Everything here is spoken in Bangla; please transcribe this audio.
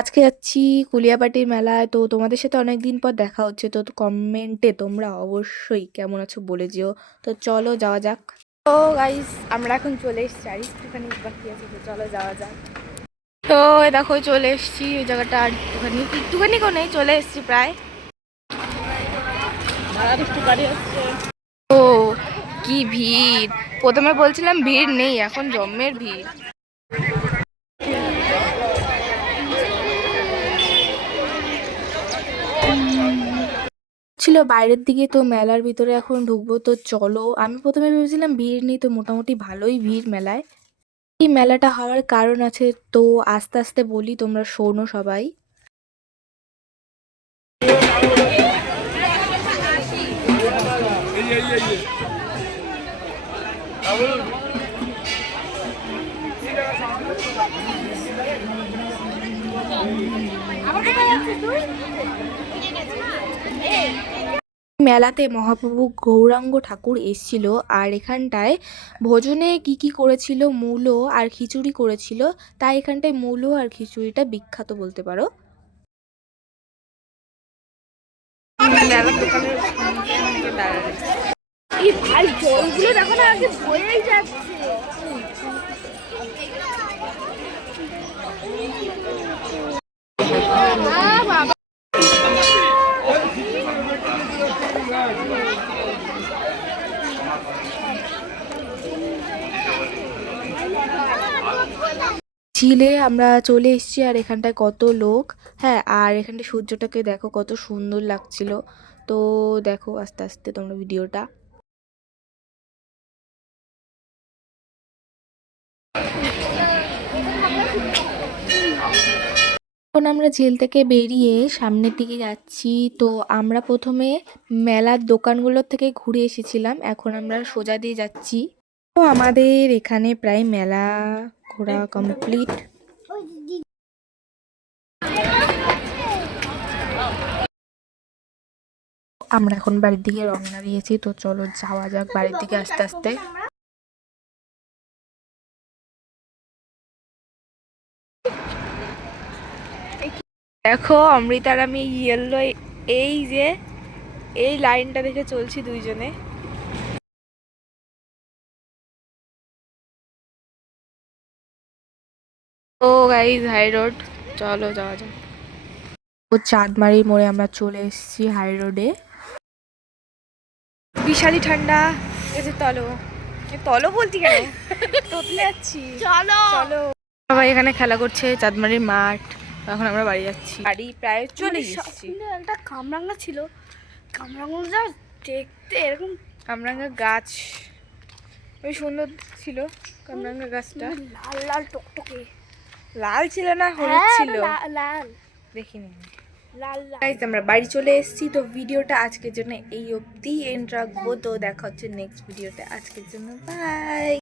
আজকে যাচ্ছি কুলিয়াপাটির মেলায়। তো তোমাদের সাথে অনেকদিন পর দেখা হচ্ছে। তো কমেন্টে তোমরা অবশ্যই কেমন আছো বলে যেও। তো চলো যাওয়া যাক। তো গাইস আমরা এখন চলে এসেছি। আর একটুখানি বাকি আছে, তো চলো যাওয়া যাক। তো দেখো, চলে এসেছি। ওই জায়গাটা আর একটুখানি একটুখানি কেউ নেই, চলে এসেছি প্রায়। ও, কি ভিড়। প্রথমে বলছিলাম ভিড় নেই, এখন জম্মের ভিড়। ছিল বাইরের দিকে তো মেলার ভিতরে এখন ঢুকবো, তো চলো। আমি প্রথমে ভেবেছিলাম ভিড় নেই, তো মোটামুটি ভালোই ভিড় মেলায়। এই মেলাটা হওয়ার কারণ আছে, তো আস্তে আস্তে বলি, তোমরা শোনো সবাই। মেলাতে মহাপ্রভু গৌরাঙ্গ ঠাকুর এসেছিল আর এখানটায় ভোজনে কি কি করেছিল, মূলো আর খিচুড়ি করেছিল, তাই এখানটায় মূলো আর খিচুড়িটা বিখ্যাত বলতে পারো। ভাই, জলগুলো দেখো না, আগে যাচ্ছে। ঝিলে আমরা চলে এসেছি আর এখানটায় কত লোক। হ্যাঁ আর এখানটা সূর্যটাকে দেখো কত সুন্দর লাগছিল। তো দেখো আস্তে আস্তে তোমরা ভিডিওটা। এখন আমরা জেল থেকে বেরিয়ে সামনের দিকে যাচ্ছি। তো আমরা প্রথমে মেলার দোকানগুলোর থেকে ঘুরে এসেছিলাম। এখন আমরা সোজা দিয়ে যাচ্ছি। তো আমাদের এখানে প্রায় মেলা ঘোরা কমপ্লিট আমরা এখন বাড়ির দিকে রওনা দিয়েছি। তো চলো যাওয়া যাক বাড়ির দিকে আস্তে আস্তে। দেখো অমৃতার আমি ইয়েলো এই যে এই লাইনটা দেখে চলছি দুইজনে। ও গাইজ হাই রোড চলো যাওয়া যাক। ও চাঁদমারির মোড়ে আমরা চলে এসেছি হাই রোডে বিশালই ঠান্ডা। যে তলো। তলো বলতি কেন? তোতলে যাচ্ছি চলো। চলো। সবাই এখানে খেলা করছে চাঁদমারির মাঠ। এখন আমরা বাড়ি যাচ্ছি। বাড়ি প্রায় চলে এসেছি একটা কামরাঙ্গা ছিল। কামরাঙ্গা যা দেখতে এরকম কামরাঙ্গা গাছ। ওই সুন্দর ছিল কামরাঙ্গা গাছটা। লাল লাল টকটকে। লাল ছিল না হলুদ হ্যাঁ, ছিল। লাল। দেখিনি লাল লাল। গাইজ আমরা বাড়ি চলে এসেছি। তো ভিডিওটা আজকের জন্য এই অবধি। এন্ড রাখব। তো দেখা হচ্ছে নেক্সট ভিডিওতে আজকের জন্য বাই